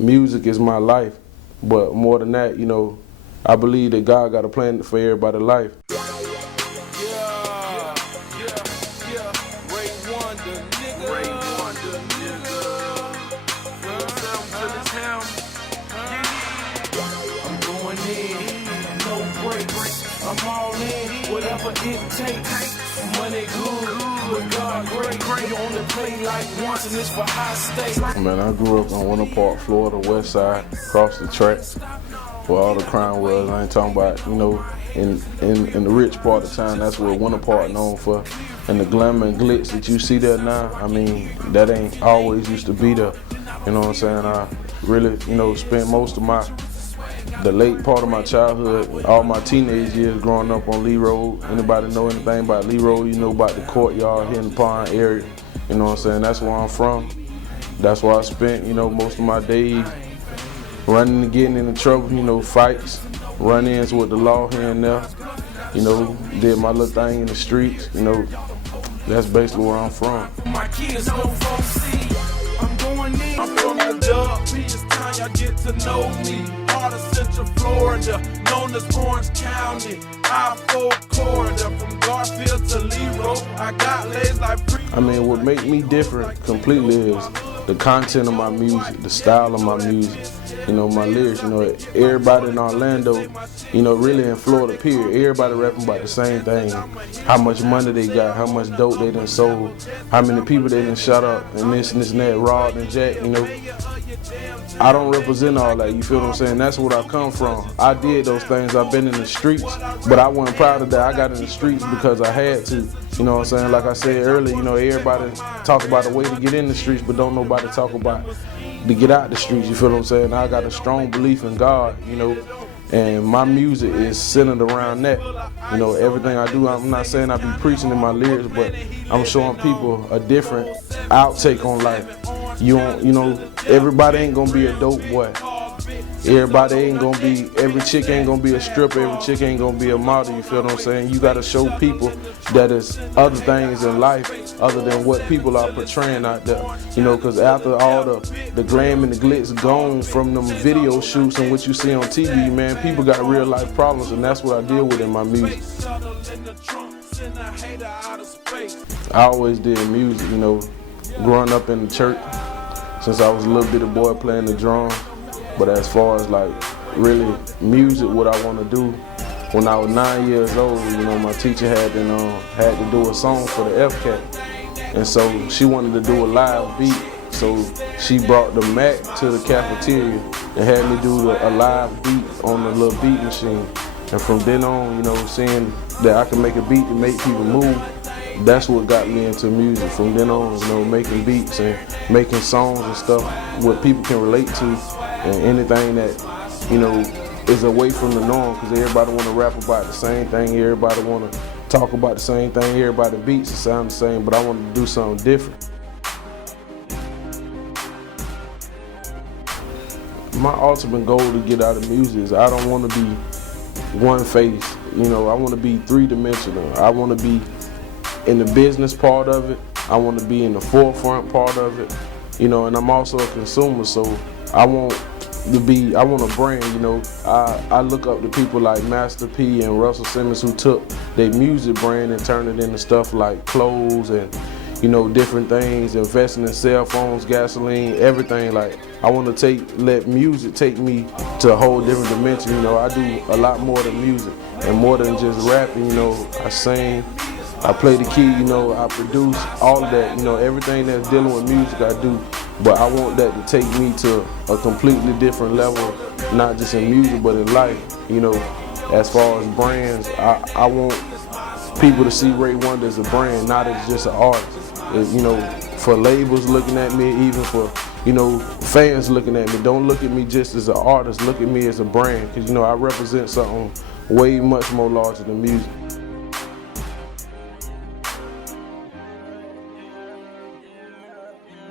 music is my life. But more than that, you know, I believe that God got a plan for everybody's life. Raye Wonder, nigga. Raye Wonder, nigga. I'm going in, no breaks. I'm all in, whatever it takes. Money good, but God great. You only play like once, and it's for high stakes. Man, I grew up on Winter Park, Florida, West Side, across the tracks, where all the crime was. I ain't talking about, you know, in the rich part of town. That's what Winter Park known for. And the glamour and glitz that you see there now, I mean, that ain't always used to be there. You know what I'm saying? I really, you know, spent most of the late part of my childhood, all my teenage years growing up on Lee Road. Anybody know anything about Lee Road, you know about the courtyard here in the Pond area. You know what I'm saying? That's where I'm from. That's where I spent, you know, most of my days running and getting into trouble, you know, fights, run-ins with the law here and there. You know, did my little thing in the streets, you know. That's basically where I'm from. My kids go from C. I'm going in. I'm from the dub. It's time y'all get to know me. Heart of Central Florida, known as Orange County. I-4 corridor from Garfield to Lee Road. I got legs like I mean, what make me different completely is the content of my music, the style of my music, you know, my lyrics. You know, everybody in Orlando, you know, really in Florida, period, everybody rapping about the same thing. How much money they got, how much dope they done sold, how many people they done shot up, and this and that, robbed and jacked, you know. I don't represent all that, you feel what I'm saying? That's what I come from. I did those things, I've been in the streets, but I wasn't proud of that. I got in the streets because I had to, you know what I'm saying? Like I said earlier, you know, everybody talk about a way to get in the streets, but don't nobody talk about to get out the streets, you feel what I'm saying? I got a strong belief in God, you know, and my music is centered around that. You know, everything I do, I'm not saying I be preaching in my lyrics, but I'm showing people a different outtake on life. You know, everybody ain't gonna be a dope boy. Everybody ain't gonna be, every chick ain't gonna be a stripper, every chick ain't gonna be a model, you feel what I'm saying? You gotta show people that is other things in life other than what people are portraying out there. You know, cause after all the glam and the glitz gone from them video shoots and what you see on TV, man, people got real life problems, and that's what I deal with in my music. I always did music, you know, growing up in the church since I was a little bitty boy playing the drums. But as far as like really music, what I want to do, when I was 9 years old, you know, my teacher had to do a song for the FK, and so she wanted to do a live beat. So she brought the Mac to the cafeteria and had me do a live beat on the little beat machine. And from then on, you know, seeing that I can make a beat to make people move, that's what got me into music. From then on, you know, making beats and making songs and stuff what people can relate to, and anything that, you know, is away from the norm, because everybody want to rap about the same thing, everybody want to talk about the same thing, everybody beats sound the same, but I want to do something different. My ultimate goal to get out of music is I don't want to be one face, you know, I want to be three-dimensional. I want to be in the business part of it, I want to be in the forefront part of it, you know, and I'm also a consumer, so I want a brand, you know. I look up to people like Master P and Russell Simmons, who took their music brand and turned it into stuff like clothes and, you know, different things, investing in cell phones, gasoline, everything. Like, I want to let music take me to a whole different dimension. You know, I do a lot more than music and more than just rapping. You know, I sing, I play the key, you know, I produce, all of that. You know, everything that's dealing with music I do. But I want that to take me to a completely different level, not just in music, but in life. You know, as far as brands, I want people to see Raye Wonder as a brand, not as just an artist. You know, for labels looking at me, even for, you know, fans looking at me, don't look at me just as an artist, look at me as a brand, because, you know, I represent something way much more larger than music.